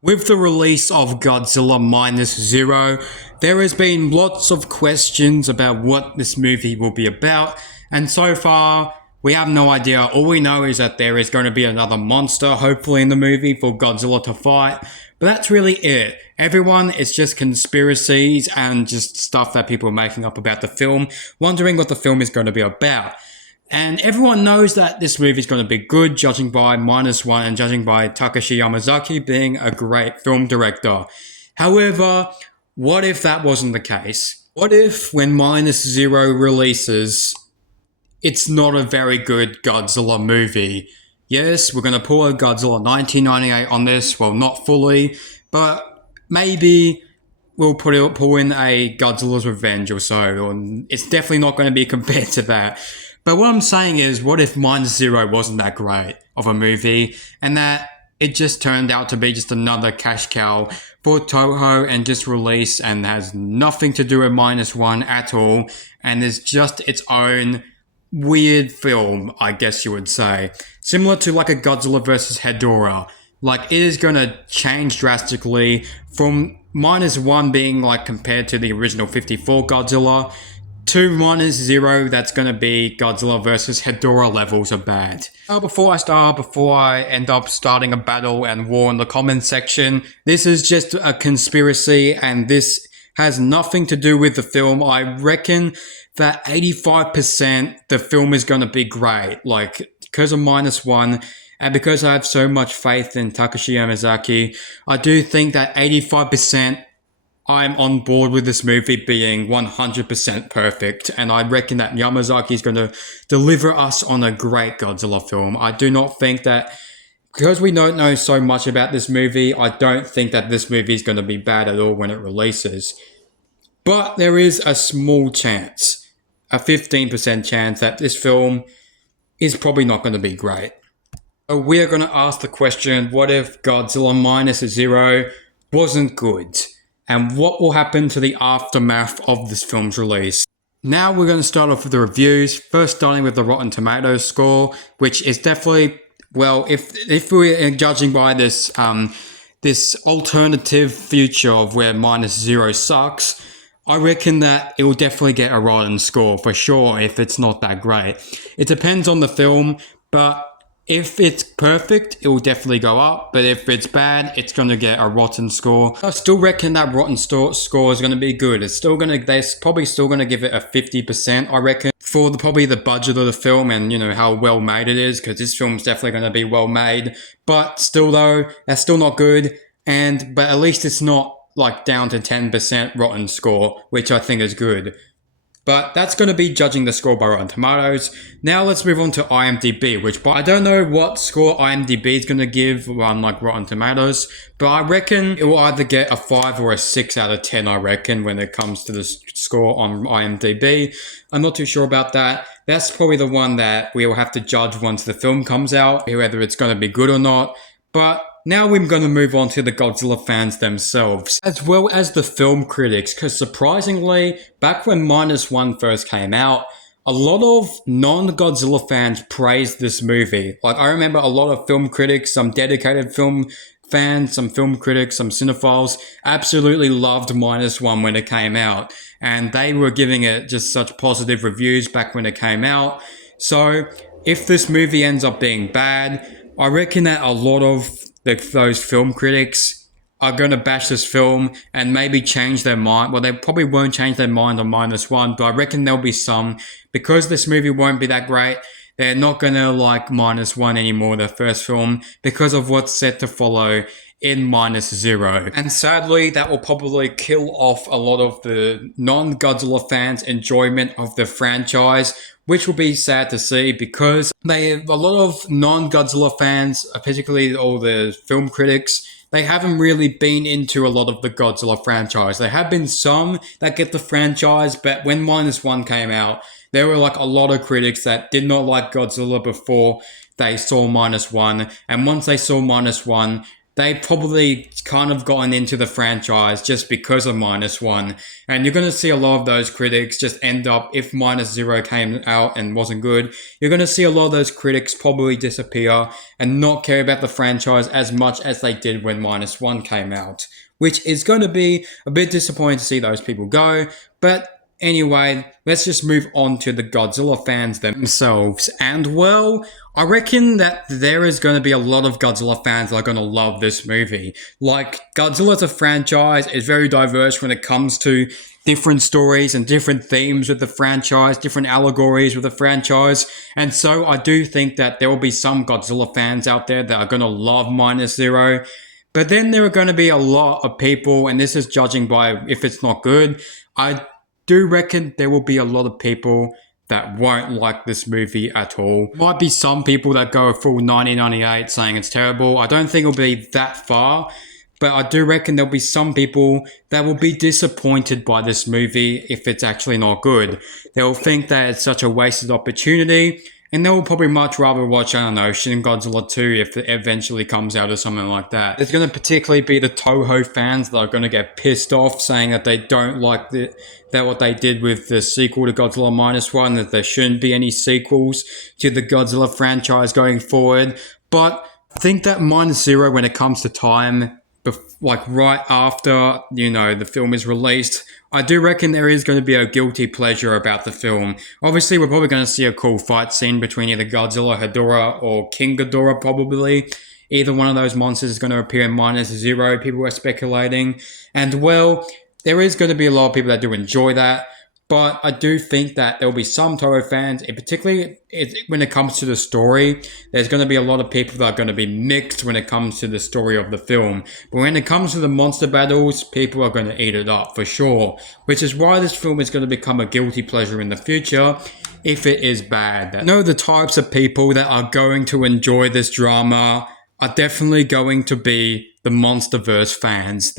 With the release of Godzilla Minus Zero, there has been lots of questions about what this movie will be about, and so far, we have no idea. All we know is that there is going to be another monster, hopefully in the movie, for Godzilla to fight, but that's really it. Everyone, it's just conspiracies and just stuff that people are making up about the film, wondering what the film is going to be about. And everyone knows that this movie is going to be good, judging by Minus One and judging by Takashi Yamazaki being a great film director. However, what if that wasn't the case? What if when Minus Zero releases, it's not a very good Godzilla movie? Yes, we're going to pull a Godzilla 1998 on this, well, not fully, but maybe we'll pull in a Godzilla's Revenge or so. It's definitely not going to be compared to that. But what I'm saying is, what if Minus Zero wasn't that great of a movie, and that it just turned out to be just another cash cow for Toho and just release and has nothing to do with Minus One at all, and is just its own weird film, I guess you would say. Similar to like a Godzilla vs. Hedorah. Like, it is going to change drastically from Minus One being like compared to the original 54 Godzilla, to Minus Zero, that's going to be Godzilla vs. Hedorah levels of bad. Before I end up starting a battle and war in the comments section, this is just a conspiracy and this has nothing to do with the film. I reckon that 85% the film is going to be great, like, because of Minus One. And because I have so much faith in Takashi Yamazaki, I do think that 85% I'm on board with this movie being 100% perfect, and I reckon that Yamazaki is going to deliver us on a great Godzilla film. I do not think that, because we don't know so much about this movie, I don't think that this movie is going to be bad at all when it releases. But there is a small chance, a 15% chance, that this film is probably not going to be great. So we are going to ask the question, what if Godzilla Minus Zero wasn't good? And what will happen to the aftermath of this film's release. Now we're going to start off with the reviews, first starting with the Rotten Tomatoes score, which is definitely, well, if we're judging by this this alternative future of where Minus Zero sucks, I reckon that it will definitely get a rotten score for sure if it's not that great. It depends on the film, but if it's perfect, it will definitely go up. But if it's bad, it's going to get a rotten score. I still reckon that rotten score is going to be good. They're probably still going to give it a 50%, I reckon, for probably the budget of the film and, you know, how well made it is, because this film's definitely going to be well made. But still though, that's still not good. But at least it's not like down to 10% rotten score, which I think is good. But that's going to be judging the score by Rotten Tomatoes. Now let's move on to IMDb, which I don't know what score IMDb is going to give on like Rotten Tomatoes, but I reckon it will either get a 5 or a 6 out of 10, I reckon, when it comes to the score on IMDb. I'm not too sure about that. That's probably the one that we will have to judge once the film comes out, whether it's going to be good or not. But now we're going to move on to the Godzilla fans themselves, as well as the film critics, because surprisingly, back when Minus One first came out, a lot of non-Godzilla fans praised this movie. Like, I remember a lot of film critics, some dedicated film fans, some film critics, some cinephiles, absolutely loved Minus One when it came out, and they were giving it just such positive reviews back when it came out. So, if this movie ends up being bad, I reckon that a lot of those film critics are going to bash this film and maybe change their mind. Well, they probably won't change their mind on Minus One, but I reckon there'll be some. Because this movie won't be that great, they're not going to like Minus One anymore, the first film, because of what's set to follow in Minus Zero. And sadly, that will probably kill off a lot of the non-Godzilla fans' enjoyment of the franchise, which will be sad to see, because a lot of non-Godzilla fans, particularly all the film critics, they haven't really been into a lot of the Godzilla franchise. There have been some that get the franchise, but when Minus One came out, there were like a lot of critics that did not like Godzilla before they saw Minus One, and once they saw Minus One, they probably kind of gotten into the franchise just because of minus one. And you're going to see a lot of those critics just end up, if minus zero came out and wasn't good, you're going to see a lot of those critics probably disappear and not care about the franchise as much as they did when minus one came out, which is going to be a bit disappointing to see those people go. But anyway, let's just move on to the Godzilla fans themselves. And well, I reckon that there is going to be a lot of Godzilla fans that are going to love this movie. Like, Godzilla as a franchise is very diverse when it comes to different stories and different themes with the franchise, different allegories with the franchise. And so I do think that there will be some Godzilla fans out there that are going to love Minus Zero. But then there are going to be a lot of people, and this is judging by if it's not good, I do reckon there will be a lot of people that won't like this movie at all. Might be some people that go a full 1998 saying it's terrible. I don't think it'll be that far, but I do reckon there'll be some people that will be disappointed by this movie if it's actually not good. They'll think that it's such a wasted opportunity, and they'll probably much rather watch, I don't know, Shin Godzilla 2 if it eventually comes out or something like that. There's going to particularly be the Toho fans that are going to get pissed off saying that they don't like that what they did with the sequel to Godzilla Minus One, that there shouldn't be any sequels to the Godzilla franchise going forward. But I think that Minus Zero, when it comes to time, like right after, the film is released, I do reckon there is going to be a guilty pleasure about the film. Obviously, we're probably going to see a cool fight scene between either Godzilla, Hedorah, or King Ghidorah, probably. Either one of those monsters is going to appear in Minus Zero, people are speculating. And, well, there is going to be a lot of people that do enjoy that. But I do think that there will be some Toho fans, and particularly when it comes to the story, there's going to be a lot of people that are going to be mixed when it comes to the story of the film. But when it comes to the monster battles, people are going to eat it up for sure. Which is why this film is going to become a guilty pleasure in the future if it is bad. I know the types of people that are going to enjoy this drama are definitely going to be the MonsterVerse fans.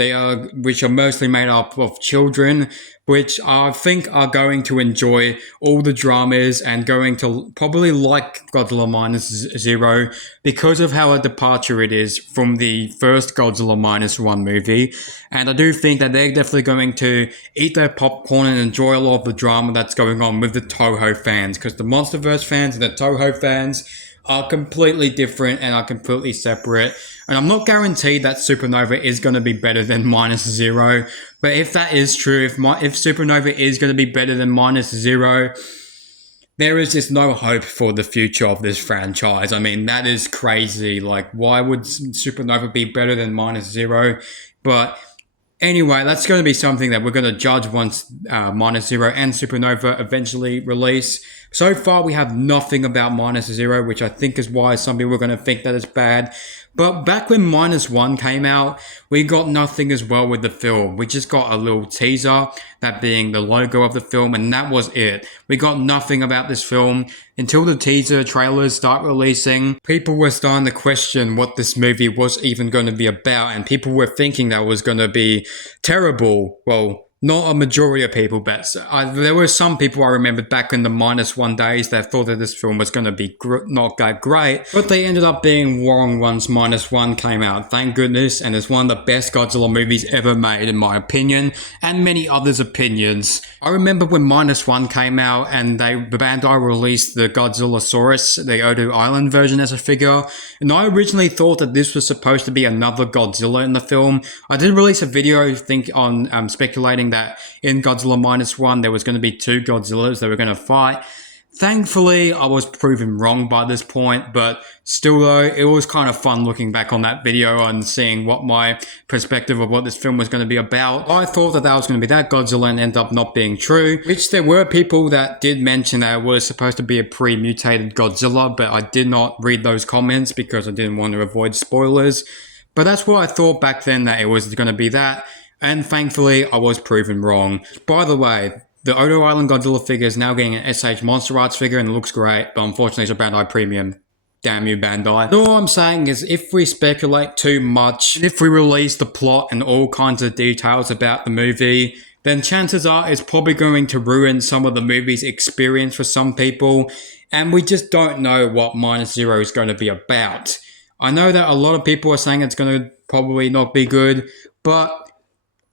Which are mostly made up of children, which I think are going to enjoy all the dramas and going to probably like Godzilla Minus Zero because of how a departure it is from the first Godzilla Minus One movie. And I do think that they're definitely going to eat their popcorn and enjoy a lot of the drama that's going on with the Toho fans, because the MonsterVerse fans and the Toho fans are completely different and are completely separate. And I'm not guaranteed that Supernova is going to be better than Minus Zero. But if that is true, if Supernova is going to be better than Minus Zero, there is just no hope for the future of this franchise. I mean, that is crazy. Like, why would Supernova be better than Minus Zero? But anyway, that's going to be something that we're going to judge once Minus Zero and Supernova eventually release. So far, we have nothing about Minus Zero, which I think is why some people are going to think that it's bad. But back when Minus One came out, we got nothing as well with the film. We just got a little teaser, that being the logo of the film, and that was it. We got nothing about this film until the teaser trailers start releasing. People were starting to question what this movie was even going to be about, and people were thinking that was going to be terrible. Well, not a majority of people, but there were some people I remember back in the Minus One days that thought that this film was going to be not that great, but they ended up being wrong once Minus One came out, thank goodness, and it's one of the best Godzilla movies ever made in my opinion, and many others' opinions. I remember when Minus One came out and the Bandai released the Godzillasaurus, the Odo Island version as a figure, and I originally thought that this was supposed to be another Godzilla in the film. I did release a video, on speculating that in Godzilla Minus One there was going to be two Godzillas that were going to fight. Thankfully, I was proven wrong by this point, but still though, it was kind of fun looking back on that video and seeing what my perspective of what this film was going to be about. I thought that was going to be that Godzilla and ended up not being true, which there were people that did mention that it was supposed to be a pre-mutated Godzilla, but I did not read those comments because I didn't want to avoid spoilers. But that's what I thought back then, that it was going to be that. And thankfully, I was proven wrong. By the way, the Odo Island Godzilla figure is now getting an SH Monster Arts figure and it looks great, but unfortunately it's a Bandai Premium. Damn you, Bandai. All I'm saying is, if we speculate too much, and if we release the plot and all kinds of details about the movie, then chances are it's probably going to ruin some of the movie's experience for some people, and we just don't know what Minus Zero is going to be about. I know that a lot of people are saying it's going to probably not be good, but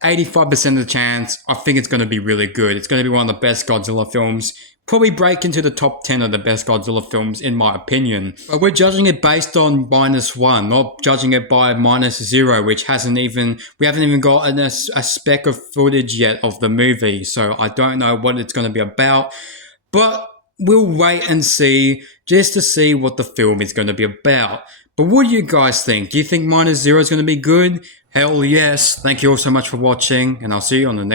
85% of the chance, I think it's going to be really good. It's going to be one of the best Godzilla films. Probably break into the top 10 of the best Godzilla films, in my opinion. But we're judging it based on -1, not judging it by -0, which we haven't even got a speck of footage yet of the movie. So I don't know what it's going to be about. But we'll wait and see, just to see what the film is going to be about. But what do you guys think? Do you think -0 is going to be good? Hell yes. Thank you all so much for watching, and I'll see you on the next